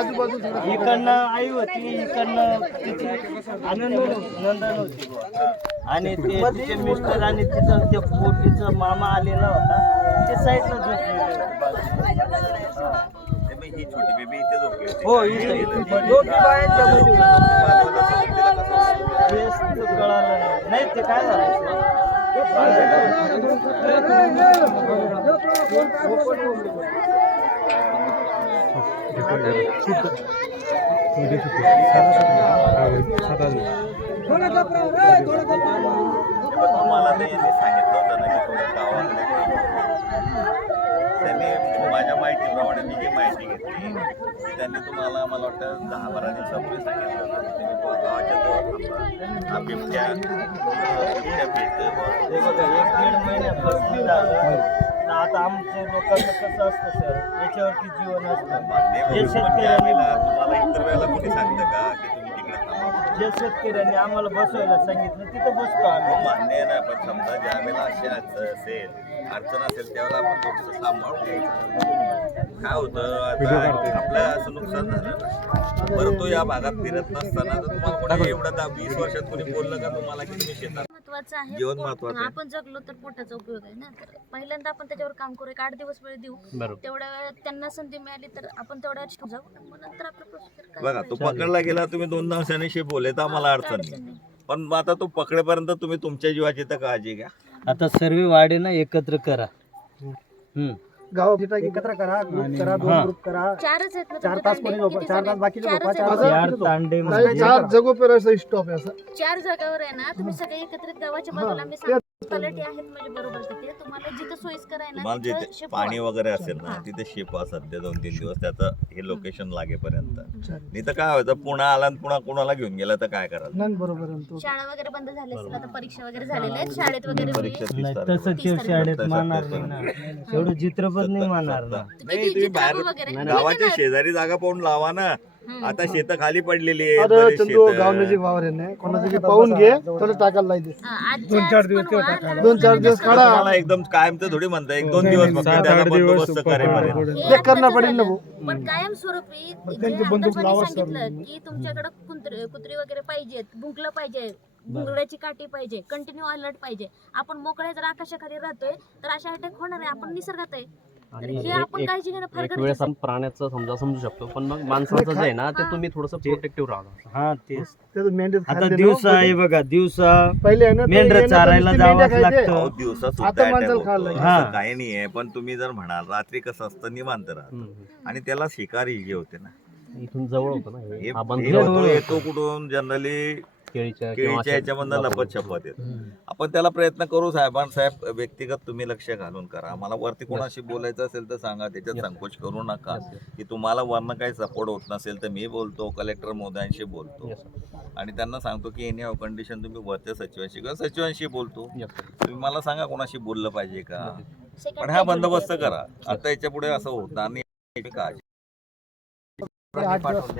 इकडनं आई होती इकडनं तिची आनंद नंदन होती बुवा. आणि ते तिचे मिस्टर आणि तिचं ते पोटीचं मामा आलेला होता ते साईडला झोपलेले होते बाजूला. ते मग ही छोटी बेबी इथे झोपली होती हो इथं दोघी बायांच्या मध्ये होत्या. बाजूला सोडून दिलं का सोडून? तेच तर कळालं नाही. नाही ते काय झालं पण तुम्हाला नाही यांनी सांगितलं होतं ना की थोडं गावाकडे काम. त्यांनी माझ्या माहितीप्रमाणे मी जी माहिती घेतली त्यांनी तुम्हाला मला वाटतं दहा बारा दिवसापूर्वी सांगितलं होतं तुम्ही बुवा गावाच्या जवळ थांबा. बिबट्या बिबट्या भेटतोय बुवा. बघा एक दीड महिन्यापासून झालं तर आता आमच्या लोकांचं कसं असतं सर? याच्यावरती जीवन असतं? जे शेतकऱ्यांनी तुम्हाला इतर वेळेला कोणी सांगतं का की तुम्ही तिकडे थांबा? जे शेतकऱ्यांनी आम्हाला बसवायला सांगितलं तिथं बसतो हो, आम्ही मान्य आहे ना पण समजा ज्या वेळेला अशी अडचण असेल अडचण असेल त्यावेळेला आपण थोडंसं सांभाळून घ्यायचं. काय होतं आता आपलं असं नुकसान झालं ना. बरं तो या भागात फिरत नसताना तर तुम्हाला कोणी एवढं दहा वीस वर्षात कोणी बोललं का तुम्हाला की तुम्ही शेतात महत्वाचं आहे. जीवन पोट. महत्वाचं आहे. आपण जगलो तर पोटाचा उपयोग आहे ना? तर पहिल्यांदा आपण त्याच्यावर काम करू एक आठ दिवस वेळ देऊ. तेवढ्या वेळात त्यांना संधी मिळाली तर आपण तेवढ्या वेळात जाऊ. मग नंतर आपलं प्रोसिजर बघा तो पकडला गेला तुम्ही दोन दिवसांनी बोले तर आम्हाला अडचण नाही. पण मग आता तो पकडेपर्यंत तुम्ही तुमच्या जीवाची तर काळजी घ्या. आता सर्व वाडे ना एकत्र करा. हम्म. गाव एकत्र करा ग्रुप करा दोन. ग्रुप करा चारच आहेत ना चार तुमचे तास तांडे? कोणी झोपा किती चार तास? बाकी चारच झोपा आहेत चार? चार तांडे स्टॉप आहे असं चार जागावर आहे ना तुम्ही सगळे एकत्रित गावाच्या बाजूला मी आहेत म्हणजे बरोबर तिथे. तुम्हाला जिथं सोयीस्कर आहे ना तुम्हाला तिथं जिथे शिकवा. पाणी वगैरे असेल ना तिथे शिपा सध्या दोन तीन दिवस त्याचं हे लोकेशन लागेपर्यंत. नाही तर काय व्हायचं पुन्हा आला आणि पुन्हा कुणाला घेऊन गेला तर काय करायचं? नाही बरोबर आहे तो. शाळा वगैरे बंद आता परीक्षा वगैरे झालेल्या आहेत शाळेत वगैरे मुली- परीक्षा तीस नाही तारखेला. तसं ते शाळेत मानणार नाही. ना एवढं चित्रपट नाही मानणार. ना नाही तुम्ही बाहेर वगैरे गावाच्या शेजारी जागा पाहून लावा ना. आता शेतं खाली पडलेली आहेत अरे बरेच चंदू शेतं. गाव नजीक वावर आहे ना कोणाचं की पाहून घे तर टाकायला दोन चार दिवस दोन चार दिवस काढा. तुम्हाला एकदम कायमचं थोडी म्हणता एक दोन दिवस फक्त त्याला बंदोबस्त करेपर्यंत. ते करणं पडेल ना भाऊ. पण कायमस्वरूपी जे आमदारपणी सांगितलं की तुमच्याकडे कुत्री कुत्री वगैरे पाहिजेत भुंकलं पाहिजे भुंगड्याची काठी पाहिजे कंटिन्यू अलर्ट पाहिजे. आपण मोकळे जर आकाशाखाली राहतोय तर अशा अटॅक होणार आहे. आपण निसर्गात आहे. तर आणि हे एक- आपण एक- काळजी घेणं फार एक गरजेचं वेळेस. आपण प्राण्याचं समजा समजू शकतो पण मग माणसाचं जे आहे ना ते तुम्ही थोडंसं प्रोटेक्टिव्ह राहा हा तेच त्याचं आता खाद्य दिवसा नव्हतं. आहे बघा दिवसा पहिले आहे ना ते मेंढरं येणं तर चारायला नुसती जावंच मेंढ्या खायचे. लागतं. अहो, दिवसा आता सुद्धा attack माणसाला होतो. खायला लागेल. हा. असं काही नाही आहे पण तुम्ही जर म्हणाल रात्री कसं असतं निवांत राहत. आणि त्याला शिकारी जे होते ना इथून जवळ होतं ना हे हे. हा हे होतो येतो कुठून जनरली केळीच्या किंवा केळीच्या अशा- याच्यामधनं लपत छपत येत. आपण त्याला प्रयत्न करू साहेबां साहेब व्यक्तिगत तुम्ही लक्ष घालून करा. मला वरती कोणाशी बोलायचं असेल तर सांगा त्याच्यात संकोच करू नका. की तुम्हाला वरनं काही सपोर्ट होत नसेल तर मी बोलतो कलेक्टर मोदयांशी बोलतो. Yes, sir. आणि त्यांना सांगतो की एनी कंडिशन तुम्ही वरच्या सचिवांशी किंवा सचिवांशी बोलतो. Yes, sir. तुम्ही मला सांगा कोणाशी बोललं पाहिजे का? पण हा बंदोबस्त. करा. आता याच्यापुढे असं होत नाही. काळजी ते आठ दिवस.